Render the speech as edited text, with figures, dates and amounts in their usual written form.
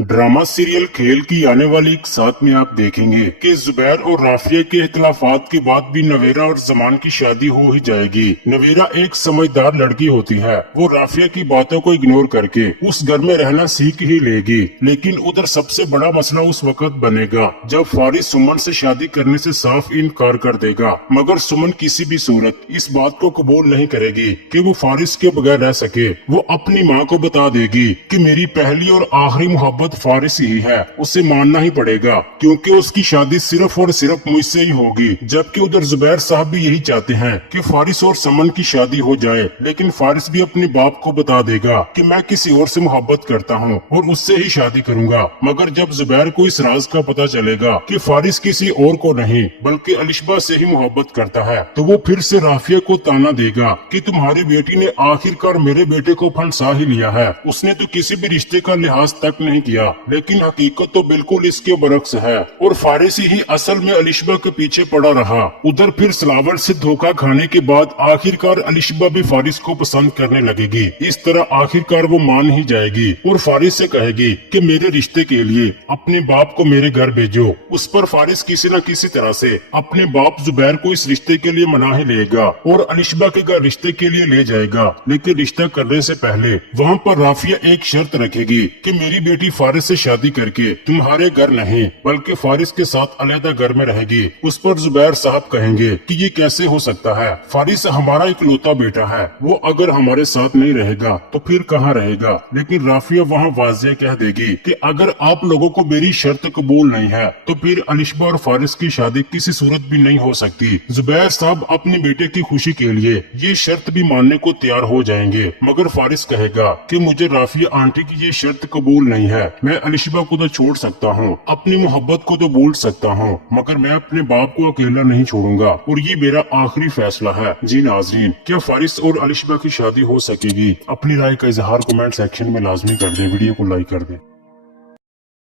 Drama serial खेल की आने वाली एक साथ में आप देखेंगे कि जुबैर और राफिया के इख्तिलाफात के बाद भी नवेरा और जमान की शादी हो ही जाएगी। नवेरा एक समझदार लड़की होती है, वो राफिया की बातों को इग्नोर करके उस घर में रहना सीख ही लेगी। लेकिन उधर सबसे बड़ा मसला उस वक्त बनेगा जब फारिस सुमन से शादी करने से साफ इनकार कर देगा। मगर सुमन किसी भी सूरत इस बात को कबूल नहीं करेगी कि वो फारिस के बगैर रह सके। वो अपनी माँ को बता देगी कि मेरी पहली और आखिरी मोहब्बत फारिस ही है, उसे मानना ही पड़ेगा क्योंकि उसकी शादी सिर्फ और सिर्फ मुझसे ही होगी। जबकि उधर जुबैर साहब भी यही चाहते हैं कि फारिस और समन की शादी हो जाए। लेकिन फारिस भी अपने बाप को बता देगा कि मैं किसी और से मोहब्बत करता हूँ और उससे ही शादी करूंगा। मगर जब जुबैर को इस राज का पता चलेगा कि फारिस किसी और को नहीं बल्कि अलिशबा से ही मोहब्बत करता है, तो वो फिर से राफिया को ताना देगा कि तुम्हारी बेटी ने आखिरकार मेरे बेटे को फंसा ही लिया है, उसने तो किसी भी रिश्ते का लिहाज तक नहीं किया। लेकिन हकीकत तो बिल्कुल इसके बरक्स है और फारिसी ही असल में अलिशबा के पीछे पड़ा रहा। उधर फिर सलावर से धोखा खाने के बाद आखिरकार अलिशबा भी फारिस को पसंद करने लगेगी। इस तरह आखिरकार वो मान ही जाएगी और फारिस से कहेगी कि मेरे रिश्ते के लिए अपने बाप को मेरे घर भेजो। उस पर फारिस किसी न किसी तरह से अपने बाप जुबैर को इस रिश्ते के लिए मना ही लेगा और अलिशबा के घर रिश्ते के लिए ले जाएगा। लेकिन रिश्ता करने से पहले वहाँ पर राफिया एक शर्त रखेगी कि मेरी बेटी फारिस से शादी करके तुम्हारे घर नहीं बल्कि फारिस के साथ अलग घर में रहेगी। उस पर जुबैर साहब कहेंगे कि ये कैसे हो सकता है, फारिस हमारा इकलौता बेटा है, वो अगर हमारे साथ नहीं रहेगा तो फिर कहाँ रहेगा। लेकिन राफिया वहाँ वाज़ेह कह देगी कि अगर आप लोगों को मेरी शर्त कबूल नहीं है तो फिर अलिशबा और फारिस की शादी किसी सूरत भी नहीं हो सकती। जुबैर साहब अपने बेटे की खुशी के लिए ये शर्त भी मानने को तैयार हो जाएंगे। मगर फारिस कहेगा कि मुझे राफिया आंटी की ये शर्त कबूल नहीं है, मैं अलिशबा को तो छोड़ सकता हूँ, अपनी मोहब्बत को तो भूल सकता हूँ, मगर मैं अपने बाप को अकेला नहीं छोड़ूंगा और ये मेरा आखिरी फैसला है। जी नाज़रीन, क्या फारिस और अलिशबा की शादी हो सकेगी? अपनी राय का इजहार कमेंट सेक्शन में लाजमी कर दें, वीडियो को लाइक कर दें।